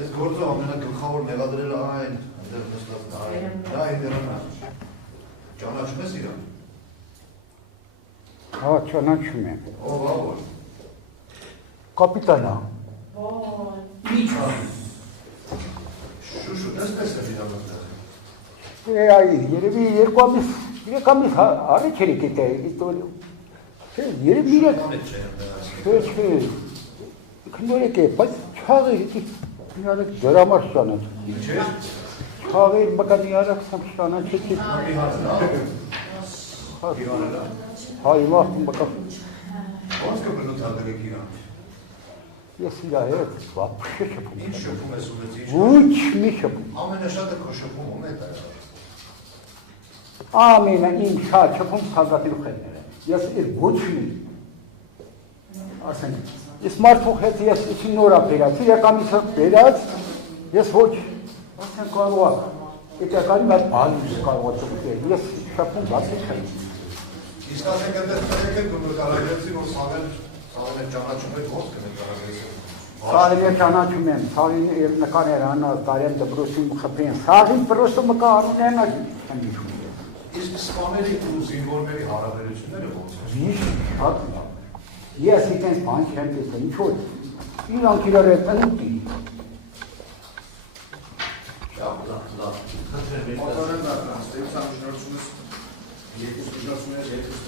Ես գործը ամենագլխավոր մեղադրել այն, այնտեղ նստած դա Էդերան է։ Ճանաչում ես իրան։ Հա, ճանաչում եմ։ Ով ա որ։ Կապիտանա։ Միչա։ Շուշու, դες է իրան այդտեղ։ Այ, երևի 2 ամիս առաջ էր եկել, երևի չէ, քնորեք է, բայց չաղը իրարեք դրամար շանաչ։ Ինչ է։ Չաղը մկան իրարեք սամ շանաչեցի։ Հա, իմաստում մկան։ Ոնց կբնոտ հանդրեք իրան։ Ես իրա հետ վապշե շպում։ Ինչ շպում ես ունեց, ինչ։ Ոչ մի շպում։ Ամենաշատը քո շպում է դա։ Ամենը իմ շատ շփում ցանկացել խելները։ Ես իր ոչ մի։ Ասենք, ես մարդու հետ ես նորա բերացի, եկամիսը բերած, ես ոչ, ասենք կարող էտականի մեծ բանուս կարող չուտել, ես շփում բացի չեմ։ Իսկ ասենք այդպես պետք է դու նկարագրեցի, որ Սաղեն ճանաչում եք ոնց կնկարագրեցի։ Սաղին ճանաչում եմ, Սաղին նկարներ անա, տարեն դպրոցում խփեն, Սաղին պրոստը մկարունեն չեմ իջում։ Իսկ սպաների ու զինվորների հարաբերությունները ոնց են։ Միշտ շատ լավ։ Ես իրենց բան չեմ տեսել, ինչո՞ւ։ Իրանք իրար հետ ընուտի։ Շատ լավ։ Խնդրեմ, մոտորեն դարձան, ստեյցան շնորհությունս, երկու շնորհությունս,